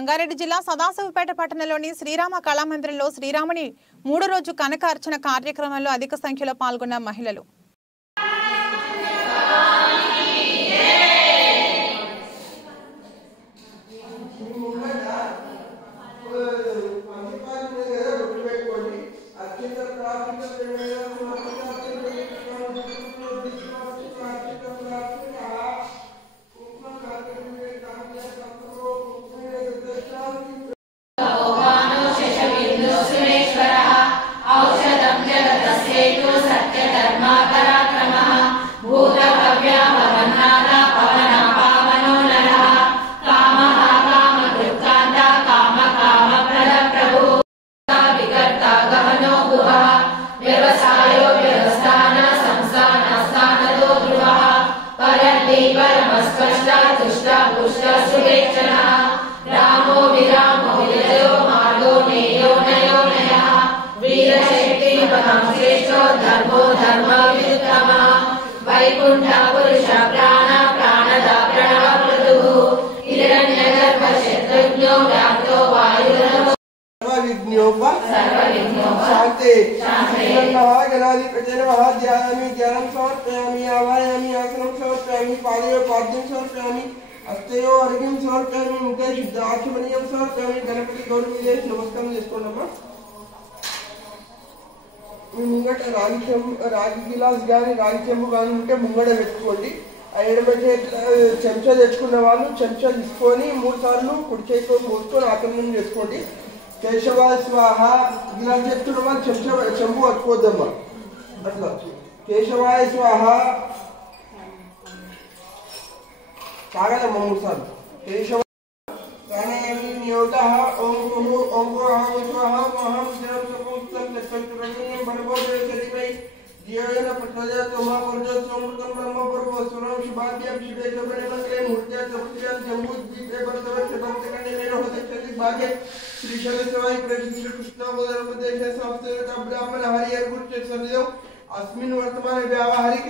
రంగారెడ్డి జిల్లా సదాశివపేట పట్టణంలోని శ్రీరామ కళామందిరంలో శ్రీరాముని 3 రోజు కనక అర్చన కార్యక్రమంలో అధిక సంఖ్యలో పాల్గొన్న మహిళలు शांति महागणाधिपतये महाध्यायामि ज्ञानं समर्पयामि आवाहयामि आसनं समर्पयामि पादयोः पाद्यं समर्पयामि हस्तयोः अर्घ्यं समर्पयामि मुखे शुद्धाचमनीयं समर्पयामि गणपति गौरी नमस्कारं చేసుకోండమ్మా మీ ముంగట రాగి గిలాస్ గాని రాగి చెంబు గాని ఉంటే ముంగడ పెట్టుకోండి ఆ ఎడమ చెంచా తెచ్చుకున్న వాళ్ళు చెంచా తీసుకొని 3 సార్లు కుడి చేతితో మోసుకొని ఆచమనం చేసుకోండి కేశవాయ స్వాహ గిలాస్ చెప్తున్న వాళ్ళు చెంబు పట్టుకోవద్దమ్మా అట్లా కేశవాయ స్వాహ తాగదమ్మా 3 సార్లు కేశవ ప్రాణాయామి నియోగః ఓం భూః ఓం భువః స్వాహ మహం జనం సముస్తం లక్ష్మణం బలబోధే సరిమై జీవన ప్రచోదయాత్మా వర్జస్వమృతం బ్రహ్మ పరమస్వరం శుభాద్యం శివే శుభనే మంగళే ముహూర్తే సముద్రం జంబూ ద్వీపే భక్తవత్స భక్తకణే మేనోహదక్షతి భాగే श्री शरस्वती प्रश्न कृष्ण बोधन ब्राह्मण हरिहर गुरुदेव अस्मिन् वर्तमान व्यावहारिक